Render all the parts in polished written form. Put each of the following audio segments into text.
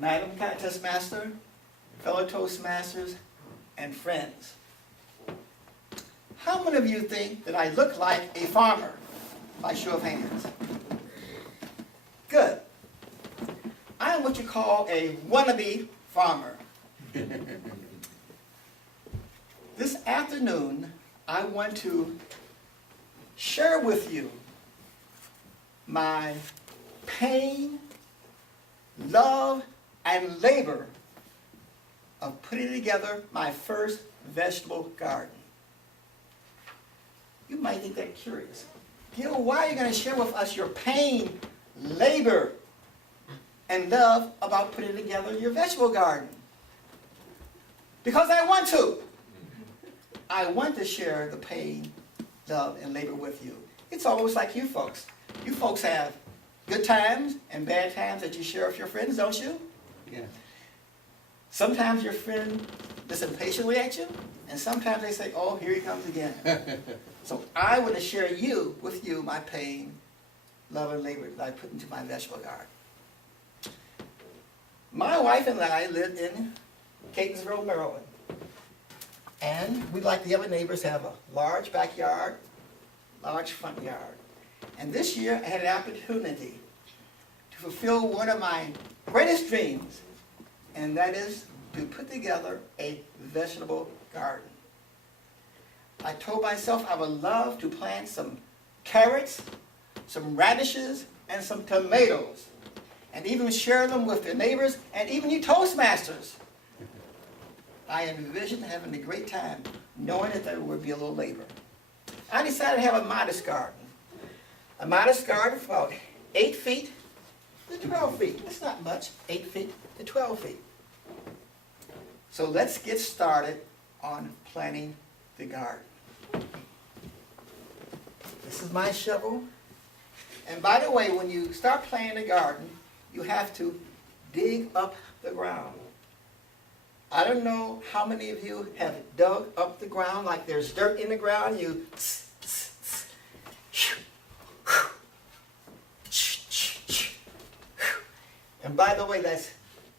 Madam Toastmaster, fellow Toastmasters, and friends. How many of you think that I look like a farmer? By show of hands. Good. I am what you call a wannabe farmer. This afternoon, I want to share with you my pain, love, and labor of putting together my first vegetable garden. You might think that curious. Gil, why are you going to share with us your pain, labor, and love about putting together your vegetable garden? Because I want to. I want to share the pain, love, and labor with you. It's almost like you folks. You folks have good times and bad times that you share with your friends, don't you? Yeah. Sometimes your friend listens patiently at you, and sometimes they say, oh, here he comes again. So I want to share with you my pain, love, and labor that I put into my vegetable garden. My wife and I live in Catonsville, Maryland. And we, like the other neighbors, have a large backyard, large front yard. And this year I had an opportunity to fulfill one of my greatest dreams, and that is to put together a vegetable garden. I told myself I would love to plant some carrots, some radishes, and some tomatoes, and even share them with the neighbors and even you Toastmasters. I envisioned having a great time, knowing that there would be a little labor. I decided to have a modest garden. A modest garden for about 8 feet to 12 feet. That's not much, 8 feet to 12 feet. So let's get started on planting the garden. This is my shovel. And by the way, when you start planting the garden, you have to dig up the ground. I don't know how many of you have dug up the ground like there's dirt in the ground. You and by the way, that's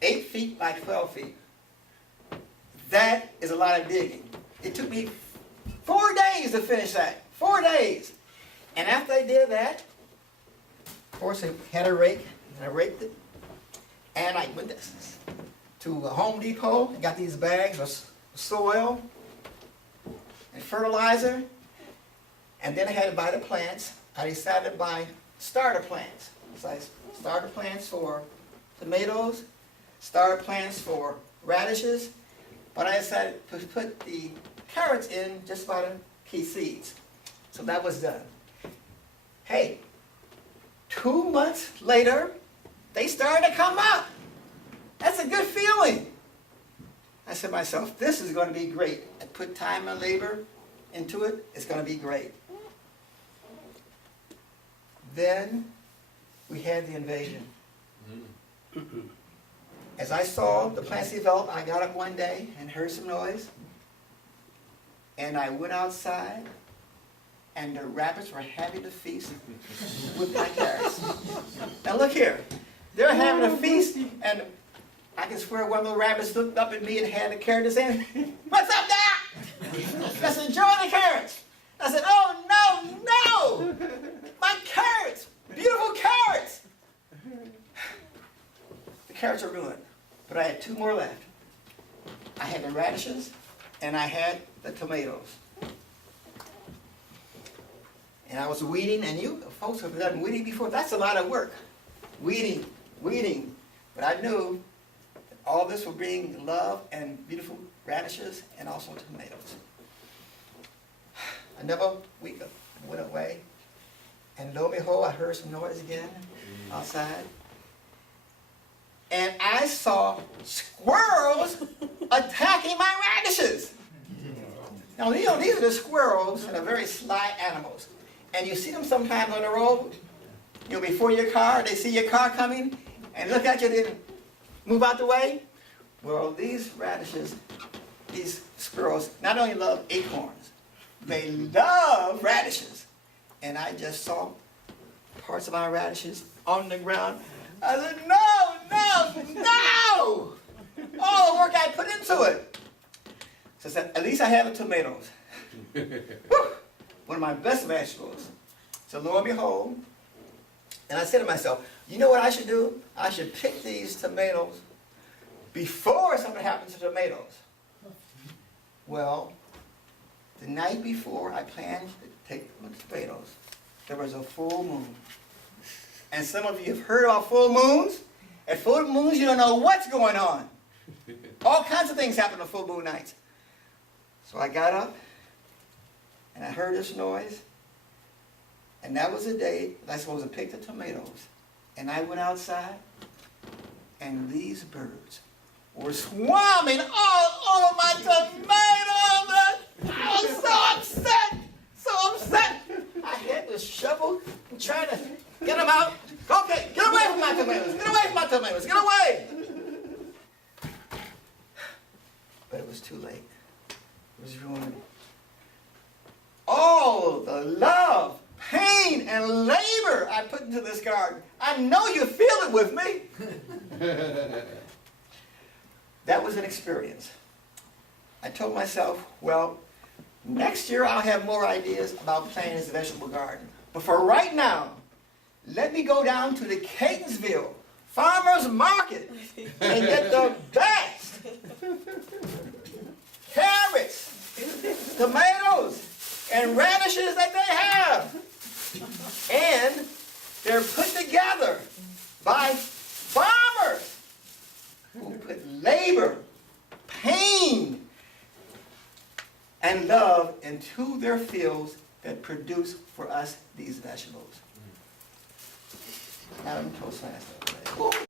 8 feet by 12 feet. That is a lot of digging. It took me 4 days to finish that. 4 days. And after I did that, of course, I had a rake, and I raked it. And I went to Home Depot and got these bags of soil and fertilizer. And then I had to buy the plants. I decided to buy starter plants. So I starter plants for tomatoes, starter plants for radishes, but I decided to put the carrots in just by the key seeds. So that was done. Hey, 2 months later, they started to come up. That's a good feeling. I said to myself, this is going to be great. I put time and labor into it. It's going to be great. Then we had the invasion. As I saw the plants develop, I got up one day and heard some noise. And I went outside, and the rabbits were having a feast with my carrots. Now look here. They're having a feast, and I can swear one of the rabbits looked up at me and had a carrot in his hand. What's up, Doc? I said, enjoy the carrots. I said, oh, no. My carrots. Beautiful carrots. The carrots are ruined, but I had 2 more left. I had the radishes, and I had the tomatoes. And I was weeding, and you folks have done weeding before. That's a lot of work. Weeding. But I knew that all this would bring love and beautiful radishes and also tomatoes. Another week went away, and lo and behold, I heard some noise again outside. And I saw squirrels attacking my radishes. Now, you know, these are the squirrels, and they're very sly animals. And you see them sometimes on the road, you know, before your car, they see your car coming, and look at you, then move out the way. Well, these radishes, these squirrels, not only love acorns, they love radishes. And I just saw parts of my radishes on the ground. I said, no, no! All the work I put into it. So I said, at least I have the tomatoes. One of my best vegetables. So lo and behold, and I said to myself, you know what I should do? I should pick these tomatoes before something happens to tomatoes. Well, the night before I planned to take the tomatoes, there was a full moon. And some of you have heard about full moons. At full moons, you don't know what's going on. All kinds of things happen on full moon nights. So I got up, and I heard this noise, and that was the day that I was supposed to pick the tomatoes. And I went outside, and these birds were swarming all over my tomatoes. I was so upset, so upset. I had to shovel and try to get them out. Okay, get away from my tomatoes, get away from my tomatoes, get away. But it was too late. It was ruined. All the love, pain, and labor I put into this garden, I know you feel it with me. That was an experience. I told myself, well, next year I'll have more ideas about planting this vegetable garden. But for right now, let me go down to the Catonsville Farmers Market and get the best carrots, tomatoes, and radishes that they have. And they're put together by farmers who put labor, pain, and love into their fields that produce for us these vegetables. Adam Toastmaster.